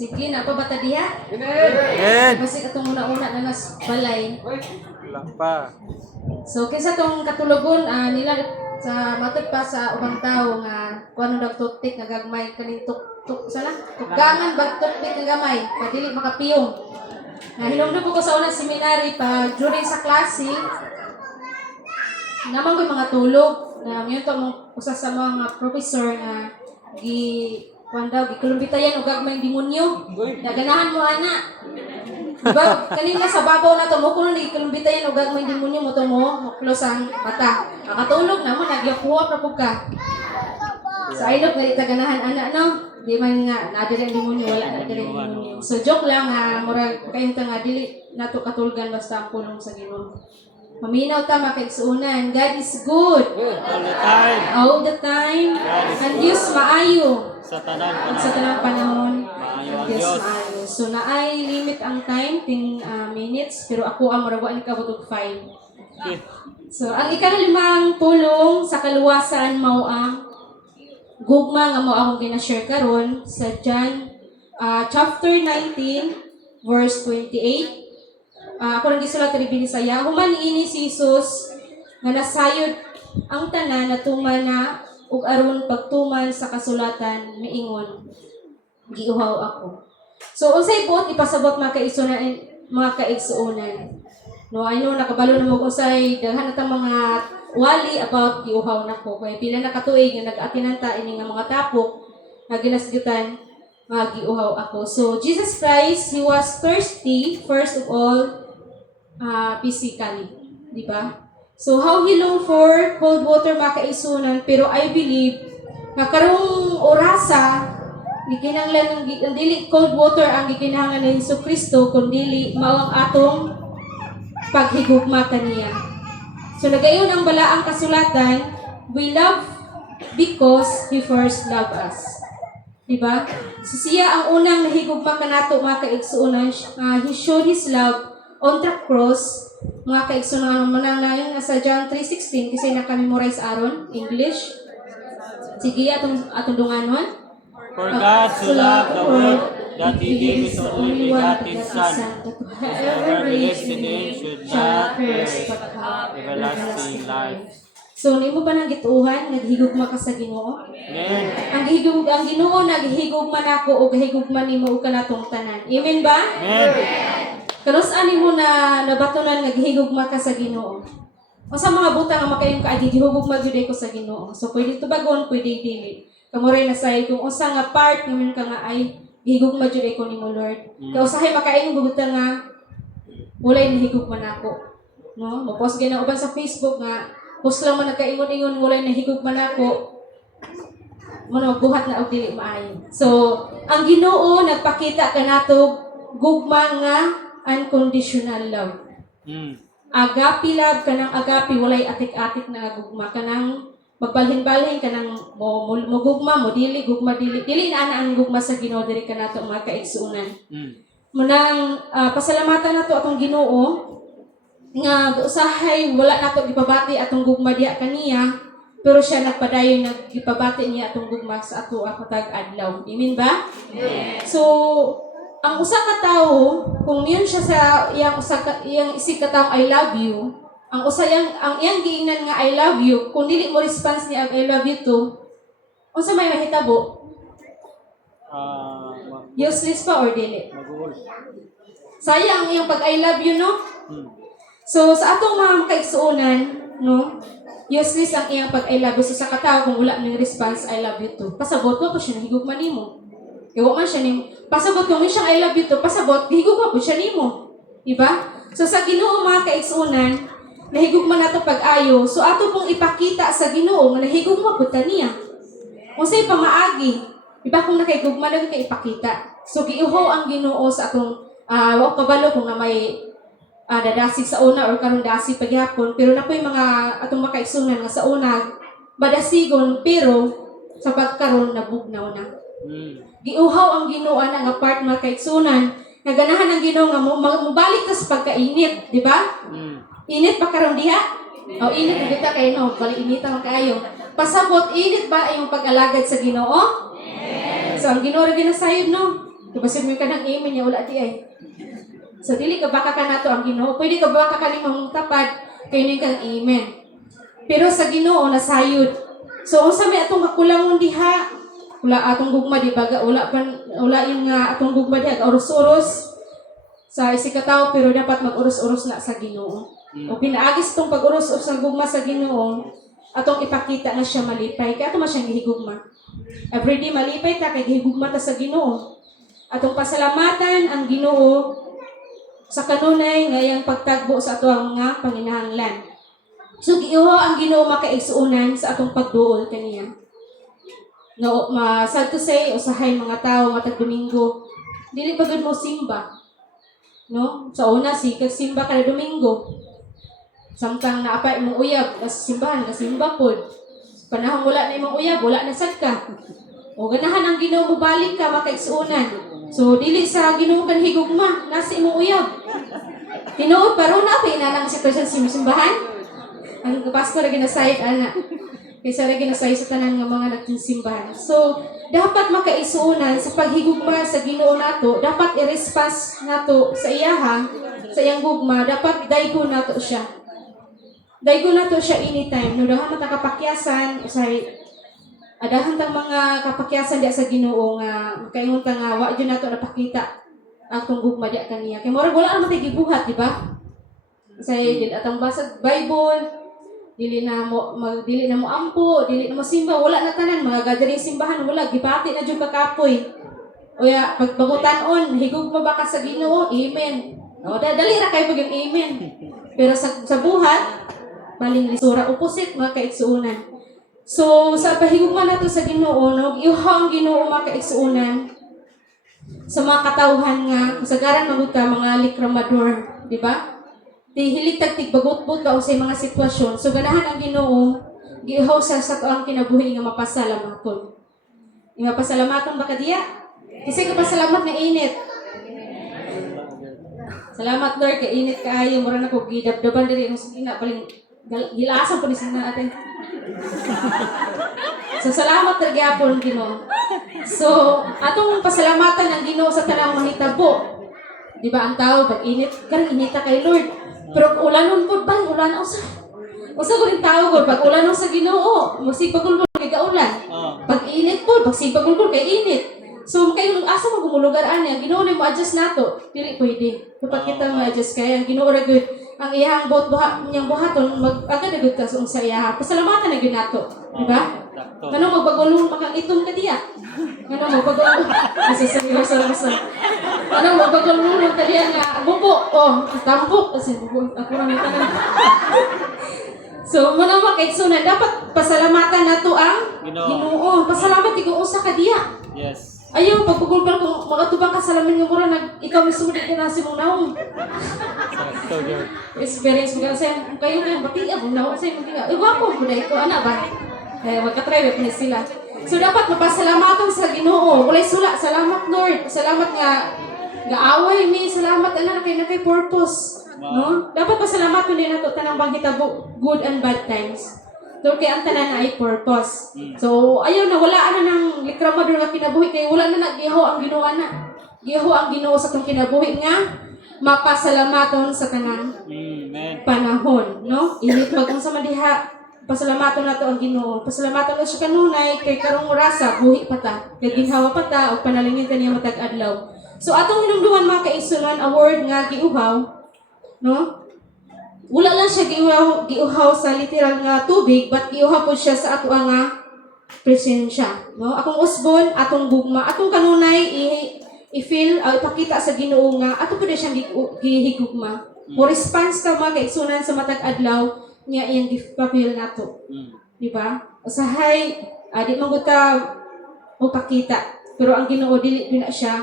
Sige na pa bata diha. Amen. Basi katong una-una na nas balay. Wala pa. So kinsa tong katulogon nila sa matod pa sa ubang tao nga kuno nagtutik nga gagmay kaning tuk sala tugangan bag tutik nga gamay padili makapiyong. Hinumdum ko sa unang seminary pa during sa klase naman ko mga tulog na yun to usa sa mga professor nga kuan daw gikulumbitayan og gagmayng demonyo. Naganahan mo ana. Diba, kanina sa babaw na to mo kuno gikulumbitayan og gagmayng demonyo mo to mo close ang mata. Nakatulog na mo nagyakuha ra pud ka. Sa ilog nga itaganahan ana no. Di man nga nadiri ang demonyo wala na diri ang demonyo. So joke lang nga murag kayo nga dili nato katulgan basta ang pulong sa Ginoo. Maminaw ta makaigsuunan. God is good. All the time. All the time. Ang Diyos maayo. Sa tanang Sa tanang panahon. Maayo ang Yes, Diyos. maayo. So naay limit ang time, 10 minutes, pero ako ang marabuan ka butog 5. Okay. So ang ikalimang pulong sa kaluwasan mao ang gugma nga mo akong gina-share karon sa John chapter 19 verse 28. Ako nang gisulat ri binisaya, human ini si Jesus nga nasayod ang tanan na tuman na ug aron pagtuman sa kasulatan miingon giuhaw ako. So unsay buot ipasabot mga kaigsuonan. No, I know nakabalo na mo usay daghan natang mga wali about giuhaw nako. Kay pila na katuig nga nag-atinanta ini nga mga tapok nga ginasgyutan nga giuhaw ako. So Jesus Christ, he was thirsty first of all physically, di ba? So how he long for cold water makaisunan, pero I believe nga karong orasa gikinahanglan ang dili cold water ang gikinahanglan ni Jesucristo kundi mao ang atong paghigugma kaniya. So nagayon ang balaang kasulatan, we love because he first loved us. Diba? So siya ang unang nahigugma kanato mga kaigsuonan, he showed his love on the cross. Mga kaigsuonan manang na yun sa John 3:16 kasi naka-memorize aron English. Sige atong dunganon. For God so loved the world that He gave His only begotten Son, that whoever believes in Him should not perish but have everlasting life. So nimo pa nang gituuhan naghigugma ka sa Ginoo? Amen. Ang Ginoo naghigugma nako ug higugma nimo ug kanatong tanan. Amen ba? Amen. Kanos ani mo na nabatunan naghigugma ka sa Ginoo? Unsa mga butang nga makayong kaagi gihugugma gyud ko sa Ginoo. So pwede tubagon, pwede dili. Kamoray na say kung usa nga part nimin ka nga ay higugma gyud ko nimo Lord. Kay usahay makaingon butang nga walay nahigugma nako. No? Mo-post gyud na uban sa Facebook nga post lang man nagkaingon-ingon walay nahigugma nako. Mano buhat na og dili maayo. So ang Ginoo nagpakita kanato gugma nga unconditional love. Agape love kanang agape walay atik-atik na gugma kanang magbalhin-balhin kanang mo gugma mo dili gugma dili na ana ang gugma sa Ginoo diri kanato mga kaigsuonan. Munang pasalamatan nato atong Ginoo nga usahay wala nato gipabati atong gugma diha kaniya pero siya nagpadayon nagipabati niya atong gugma sa ato matag adlaw. Amen ba? Yeah. So ang usa ka tawo kung yun siya sa iyang isig ka tawo I love you, ang iyang giingnan nga I love you, kung dili mo response niya ang I love you to, unsa may mahitabo? Useless pa or dili? Sayang ang iyang pag I love you, no? So sa atong mga kaigsuonan, no? Useless ang iyang pag I love you. So sa katawo kung wala ning response I love you to, pasabot ko siya nahigugma nimo. Iwa man siya nimo. Pasabot kung siyang I love you to, pasabot, higugma po siya nimo. Diba? So sa Ginoo mga kaigsuonan, nahigugma nato pag-ayo. So ato pong ipakita sa Ginoo nga nahigugma po ta niya. Unsay pamaagi? Diba kung nakahigugma na kay ipakita. So giuhaw ang Ginoo sa atong wa kabalo kung na may dadasig sa una or karon dasig pagyapon, pero napoy mga atong makaigsuonan nga sa una badasigon pero sa pagkaron nabugnaw na. Giuhaw ang Ginoo ana nga part mga kaigsuonan nga ganahan ang Ginoo nga mubalik ta sa pagkainit, di ba? Init pa karon diha? O init bita kay no, bali init ang kaayo. Pasabot init ba ang pag-alagad sa Ginoo? Yes. So ang Ginoo ra ginasayod no. Kapasig mo ka ng amen niya, wala di ay. So, dili ka baka ka na to ang Ginoo. Pwede ka baka ka ni mamutapad, kayo ni kang amen. Pero sa Ginoo, nasayod. So, unsa may atong kakulangon diha, wala atong gugma, di ba? Wala yung atong gugma diha, urus-urus sa isikataw, pero dapat mag-urus-urus na sa Ginoo. O pinaagis itong pag-urus-urus ng gugma sa Ginoo, atong ipakita nga siya malipay. Kaya ito man siyang gihigugma. Everyday malipay ta, kay gihigugma ta sa Ginoo. Atong pasalamatan ang Ginoo sa kanunay ngayang pagtagbo sa ato ang mga panginahanglan. So, giiho ang Ginoo makaigsuunan sa atong pagduol kaniya. No, sad to say, usahay mga tao matag Domingo, dili pa gud mo simba. No? Sa una, simba kada Domingo. Samtang naapay imong uyab, sa simbahan, kasimba pod. Panahon wala na imong uyab, wala na sad ka. O ganahan ang Ginoo mo balik ka makaigsuunan. So, dili sa Ginoo kan higugma, nasa imong uyab. Tinuod paron na pa inanang sitwasyon sa simbahan. Ang pastor ra ginasayit ana. Kaysa ra ginasayit sa tanan nga mga nagsimbahan. So, dapat makaisuunan sa paghigugma sa Ginoo nato, dapat i-response nato sa iyaha, sa iyang gugma, dapat daygo nato siya. Daygo nato siya anytime. No dahan ta kapakyasan, usay adahan tang mga kapakyasan diya sa Ginoo nga kaingon ta nga wa gyud nato napakita atong gugma diya kaniya. Kay murag wala naman tay gibuhat, di ba? Usay dili atong basag Bible, dili na mo ampo, dili na mo simba, wala na tanan mga gathering simbahan, wala gipati na jud kakapoy. Uya pagbagutan-on, higugma ba ka sa Ginoo? Amen. O dali ra kay pag amen. Pero sa buhat baling lisura opposite mga kaigsuunan. So sa pahigugma nato sa Ginoo, no, iuha ang Ginoo mga kaigsuunan sa mga katawhan nga kasagaran magud ka mga likramador, di ba? Di hiligtag tigbagot-bot ka sa mga sitwasyon. So ganahan ang Ginoo, giihaw sa ang kinabuhi nga mapasalamaton. Nga mapasalamaton ba ka diya? Kasi kapasalamat nga init. Salamat Lord kay init kaayo mura na ko gidabdaban diri sa ina paling gilasan po ni sana atin. So salamat ra gyapon Ginoo. So atong pasalamatan ang Ginoo sa tanang mahitabo. Di ba ang tao pag init, kan inita kay Lord. Pero ulanon po ba? Ulan usa. Usa ko rin tao ko pag ulanon sa Ginoo, musigbagol ko kay gaulan. Pag init po, pag sigbagol ko kay init. So kayo asa mo gumulugar ani, ang Ginoo ni mo adjust nato. Dili pwede. Kapag kita mo adjust kay ang Ginoo ra gyud ang iyang niyang buhaton agad agad ka sa iya. Pasalamatan na gyud nato, di ba? Ngano magbagulong makang itom ka diya. Ngano magbagulong kasi sa ano magbagulong ka diya nga bubo. Oh, tambok kasi bubo ako ra tanan. So, muna makaigsunan, dapat pasalamatan nato ang Ginoo. Pasalamat ikaw usa ka diya. Yes. Ayaw, pagpugulgal kung magatubang ka sa lamin ng mura, ikaw mismo din ka na si mong naong. So good. Experience mo ka sa kayo nga, bating ako, naong sa'yo mong ginga. Wapo ko dahil ko, anak ba? Magkatry, wait sila. So, dapat mapasalamatan sa Ginoo. Walay sula, salamat Lord. Salamat nga, gaaway ni, salamat na kay purpose. No? Dapat pasalamatan din nato tanang panghitabo, good and bad times. So, kaya ang tanan na ay purpose. So, ayaw na, wala na ng likramador nga kinabuhi, kaya wala na nag-iho ang Ginoo na. Giho ang Ginoo sa itong kinabuhi nga, mapasalamaton sa tanang panahon. No? Init magkong sa madiha, pasalamaton na ito ang Ginoo. Pasalamaton na siya kanunay, kay karong orasa, buhi pa ta, kay ginhawa pa ta, o panalingin ka niya matag-adlaw. So, atong hinumduman mga kaigsunan, a word nga giuhaw, no? Wala lang siya giuhaw sa literal nga tubig, but giuhaw po siya sa ato nga presensya. No? Akong usbon, atong gugma, atong kanunay, i-feel, ipakita sa Ginoo nga, ato po na siyang gihigugma. Mo response ka mga kaigsunan sa matag adlaw, niya iyang gipapil nato. Diba? Usahay, di man ta upakita, pero ang Ginoo dili na siya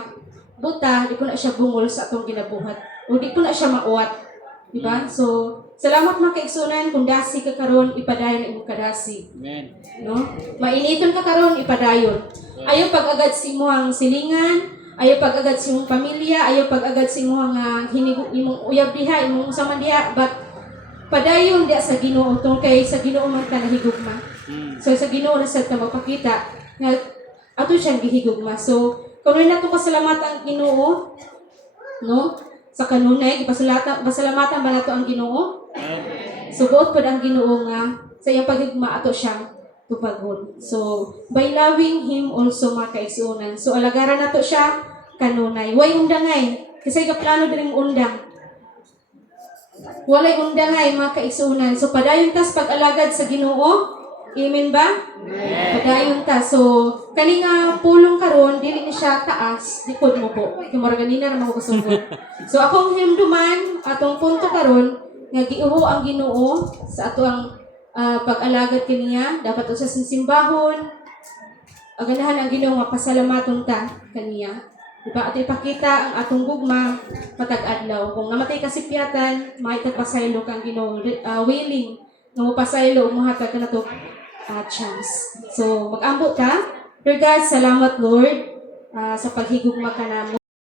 buta, di ko na siya bungol sa atong ginabuhat. O di ko na siya mauwat. Diba? So, salamat mga kaigsunan kung dasi ka karon ipadayon ang imong kadasi. Amen. No? Mainiton ka karon ipadayon. Ayaw pag-agad sa imong silingan, ayaw pag-agad sa imong pamilya, ayaw pag-agad sa imong imong uyab diha, imong usaman diha, but padayon diha sa Ginoo tungkol kay sa Ginoo man ta nahigugma. So sa Ginoo na sad ta magpakita nga ato siyang gihigugma. So Kuno na to pasalamat ang Ginoo, no? Sa kanunay pasalamatan ba nato ang Ginoo? Sugot pod ang Ginoo nga sa iyang paghigma ato siya tupagon. So, by loving Him also mga kaigsuonan. So, alagaran nato siya kanunay. Way undangay. Kasi plano din undang. Walay undangay mga kaigsuonan. So, padayon tas pag-alagad sa Ginoo. Amen ba? Padayon ta. So, kani nga pulong karon dili ni siya taas, likod mo po. Kay mura ganina ra mo kusugod. So, akong himduman atong punto karon nga giuho ang Ginoo sa ato ang pag-alagad kaniya, dapat sa simbahon. Aganahan ang Ginoo nga pasalamaton ta kaniya. Diba? At ipakita ang atong gugma matag-adlaw. Kung namatay kasipyatan, maitagpasaylo kang Ginoo willing nga mapasaylo umuhatag ka na to chance. So, mag-ambot ka. Dear God, salamat Lord sa paghigugma ka namo.